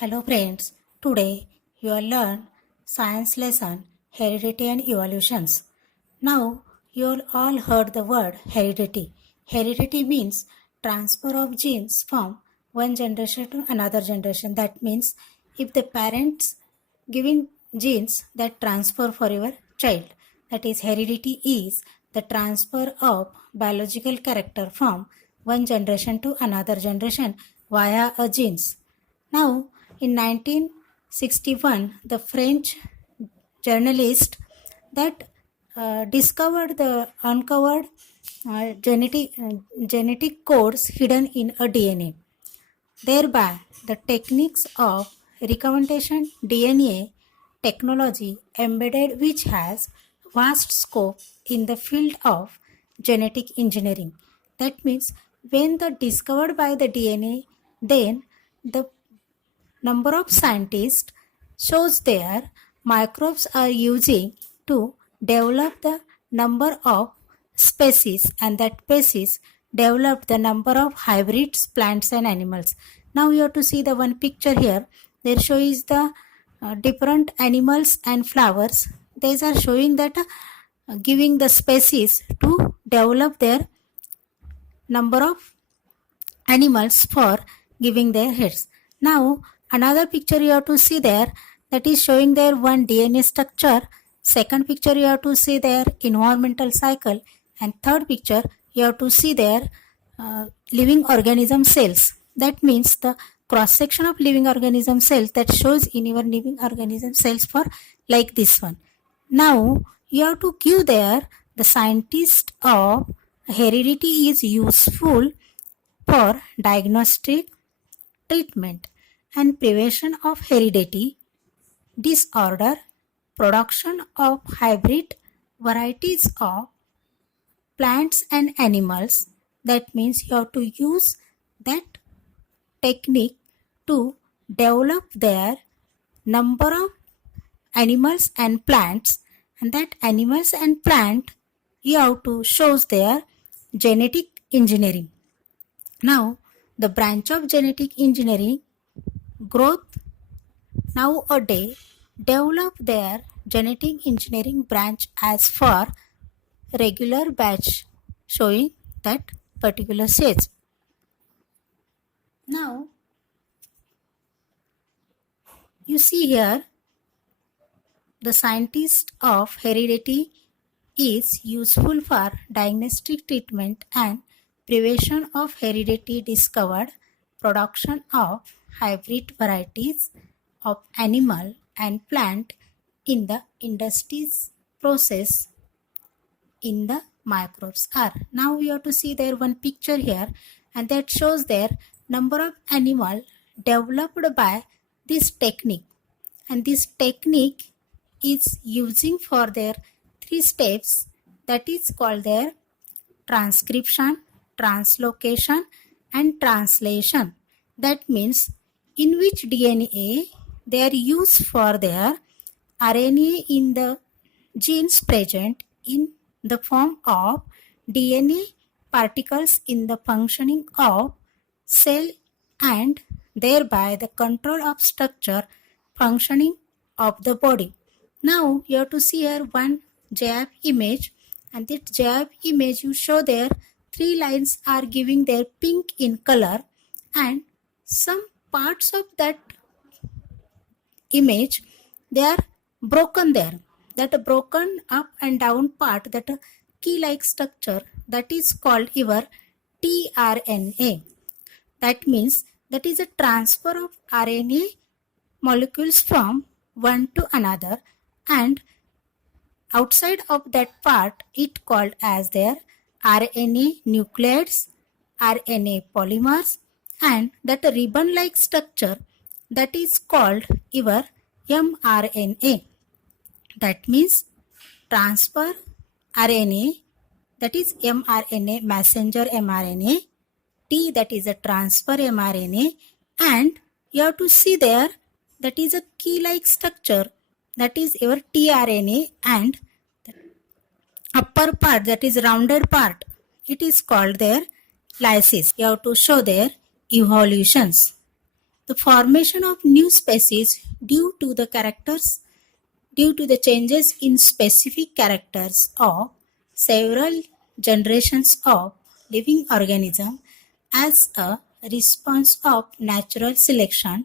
Hello friends, today you will learn science lesson heredity and evolutions. Now you all heard the word heredity. Heredity means transfer of genes from one generation to another generation. That means if the parents giving genes that transfer for your child. That is heredity is the transfer of biological character from one generation to another generation via a genes. Now, in 1961, the French journalist that uncovered genetic codes hidden in a DNA. Thereby, the techniques of recombination DNA technology embedded, which has vast scope in the field of genetic engineering. That means when the discovered by the DNA, then the number of scientists shows their microbes are using to develop the number of species, and that species develop the number of hybrids plants and animals. Now you have to see the one picture here. There shows the different animals and flowers. These are showing that giving the species to develop their number of animals for giving their heads. Now another picture you have to see there, that is showing their one DNA structure. Second picture you have to see their environmental cycle, and third picture you have to see their living organism cells. That means the cross section of living organism cells that shows in your living organism cells for like this one. Now you have to give there the scientist of heredity is useful for diagnostic, treatment, and prevention of hereditary disorder, production of hybrid varieties of plants and animals. That means you have to use that technique to develop their number of animals and plants, and that animals and plant you have to shows their genetic engineering. Now the branch of genetic engineering growth nowadays develop their genetic engineering branch as for regular batch showing that particular stage. Now you see here the scientist of heredity is useful for diagnostic treatment and prevention of heredity discovered, production of hybrid varieties of animal and plant in the industries process in the microbes are. Now we have to see there one picture here, and that shows their number of animal developed by this technique, and this technique is using for their three steps, that is called their transcription, translocation, and translation. That means in which DNA they are used for their RNA in the genes present in the form of DNA particles in the functioning of cell, and thereby the control of structure functioning of the body. Now you have to see here one GIF image, and that GIF image you show there three lines are giving their pink in color, and some parts of that image they are broken there. That broken up and down part, that key like structure, that is called your tRNA. That means that is a transfer of RNA molecules from one to another, and outside of that part it called as their RNA nucleides, RNA polymers, and that ribbon like structure, that is called your mRNA. That means transfer RNA, that is mRNA, messenger mRNA, T, that is a transfer mRNA, and you have to see there that is a key like structure, that is your tRNA, and the upper part, that is rounded part, it is called their lysis. You have to show their evolutions. the formation of new species due to the changes in specific characters of several generations of living organisms as a response of natural selection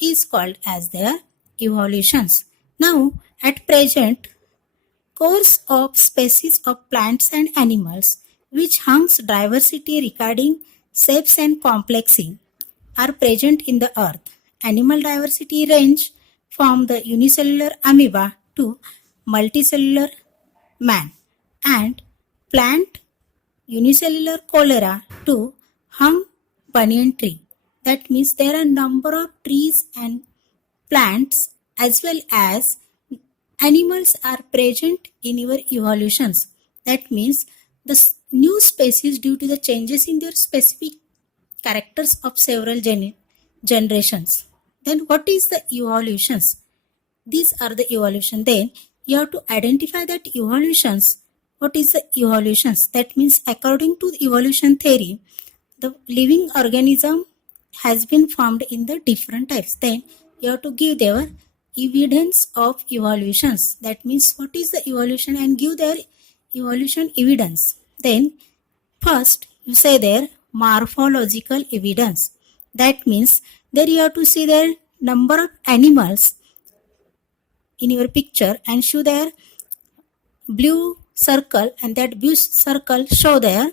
is called as their evolutions. Now, at present, course of species of plants and animals which hunts diversity regarding shapes and complexity are present in the earth. Animal diversity range from the unicellular amoeba to multicellular man and plant unicellular cholera to hung banyan tree. That means there are number of trees and plants as well as animals are present in your evolutions. That means the new species due to the changes in their specific characters of several generations. Then what is the evolutions? These are the evolution. Then you have to identify that evolutions. What is the evolutions? That means according to the evolution theory, the living organism has been formed in the different types. Then you have to give their evidence of evolutions. That means what is the evolution and give their evolution evidence. Then first you say their morphological evidence. That means there you have to see their number of animals in your picture and show their blue circle, and that blue circle show there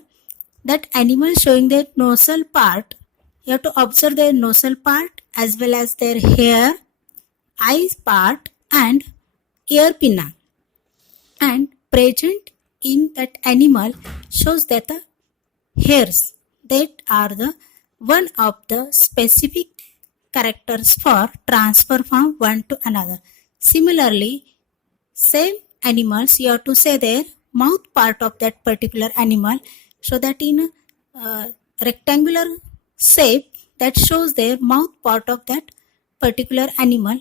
that animal showing their nostril part. You have to observe their nostril part as well as their hair, eyes part and ear pinna. And present in that animal shows that the hairs that are the one of the specific characters for transfer from one to another. Similarly, same animals you have to say their mouth part of that particular animal, so that in a rectangular shape that shows their mouth part of that particular animal,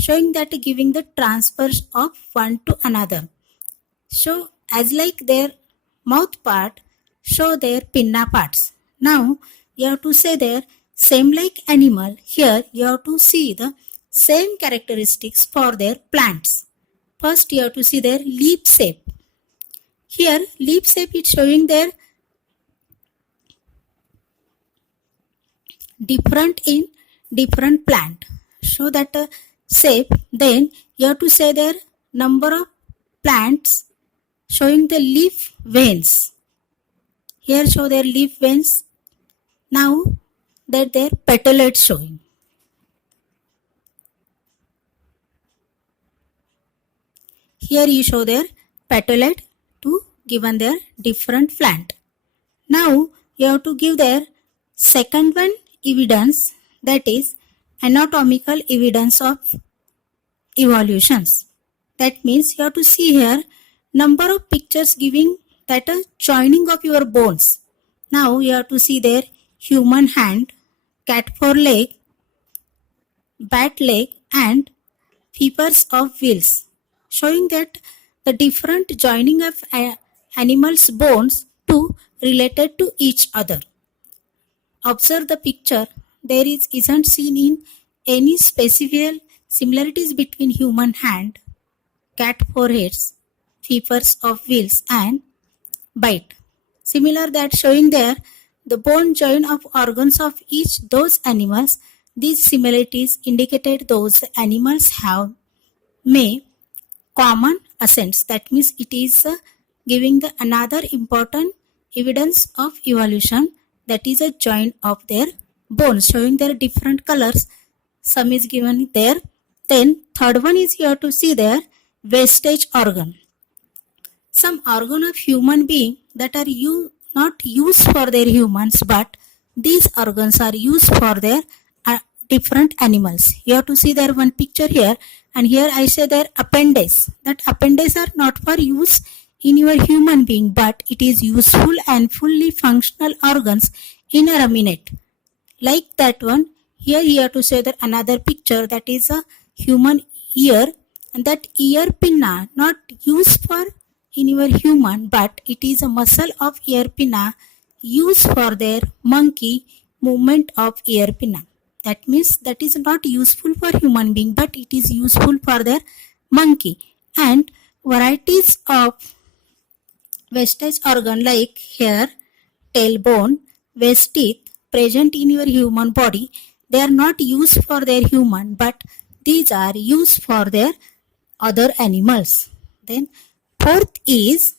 showing that giving the transfers of one to another. So as like their mouth part show their pinna parts. Now you have to say their same like animal. Here you have to see the same characteristics for their plants. First you have to see their leaf shape. Here leaf shape is showing their different in different plant. Show that shape. Then you have to say their number of plants showing the leaf veins. Here show their leaf veins. Now that their petaloid showing. Here you show their petaloid to given their different plant. Now you have to give their second one evidence, that is anatomical evidence of evolutions. That means you have to see here number of pictures giving that a joining of your bones. Now you have to see their human hand, cat foreleg, bat leg and fibers of wheels, showing that the different joining of animals' bones to related to each other. Observe the picture. There isn't seen in any specific similarities between human hand, cat foreheads, fibers of wheels and bite. Similar that showing there the bone joint of organs of each those animals. These similarities indicated those animals have may common essence. That means it is giving the another important evidence of evolution, that is a joint of their bones showing their different colors. Some is given there. Then third one is here to see their wastage organ. Some organ of human being that are not used for their humans, but these organs are used for their different animals. You have to see there one picture here, and here I say their appendix. That appendix are not for use in your human being, but it is useful and fully functional organs in a ruminant. Like that one, here you have to say that another picture, that is a human ear, and that ear pinna not used for in your human, but it is a muscle of ear pinna used for their monkey movement of ear pinna. That means that is not useful for human being, but it is useful for their monkey. And varieties of vestige organ like hair, tailbone, waist teeth present in your human body, they are not used for their human, but these are used for their other animals. Then fourth is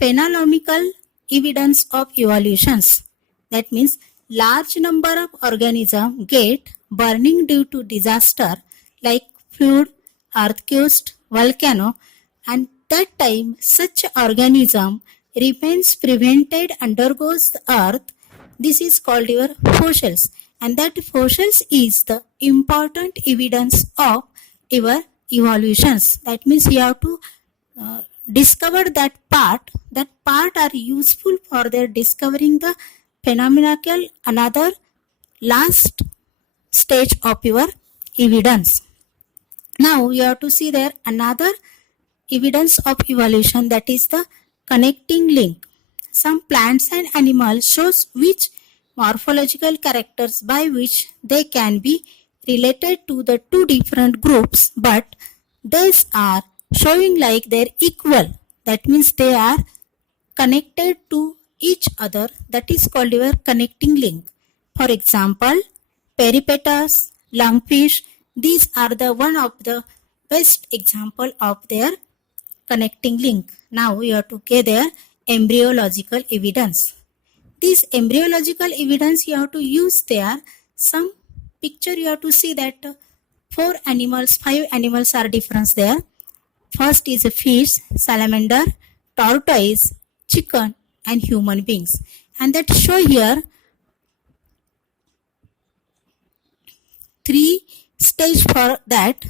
phenomenological evidence of evolutions. That means large number of organisms get burning due to disaster like flood, earthquake, volcano, and that time such organism remains prevented undergoes the earth. This is called your fossils, and that fossils is the important evidence of your evolutions. That means you have to discover that part are useful for their discovering the phenomenological another last stage of your evidence. Now you have to see there another evidence of evolution, that is the connecting link. Some plants and animals shows which morphological characters by which they can be related to the two different groups, but these are showing like they're equal. That means they are connected to each other. That is called your connecting link. For example, peripatus, lungfish, these are the one of the best example of their connecting link. Now you have to get their embryological evidence. This embryological evidence you have to use there. Some picture you have to see that 5 animals are different there. First is a fish, salamander, tortoise, chicken, and human beings. And that show here 3 stage for that: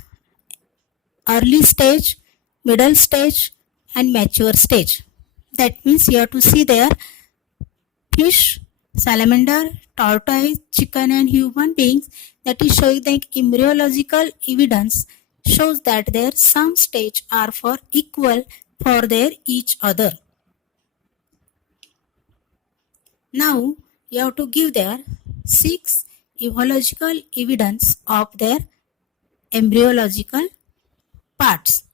early stage, middle stage, and mature stage. That means you have to see there fish, salamander, tortoise, chicken, and human beings. That is showing the embryological evidence shows that their some stage are for equal for their each other. Now you have to give their 6 embryological evidence of their embryological parts.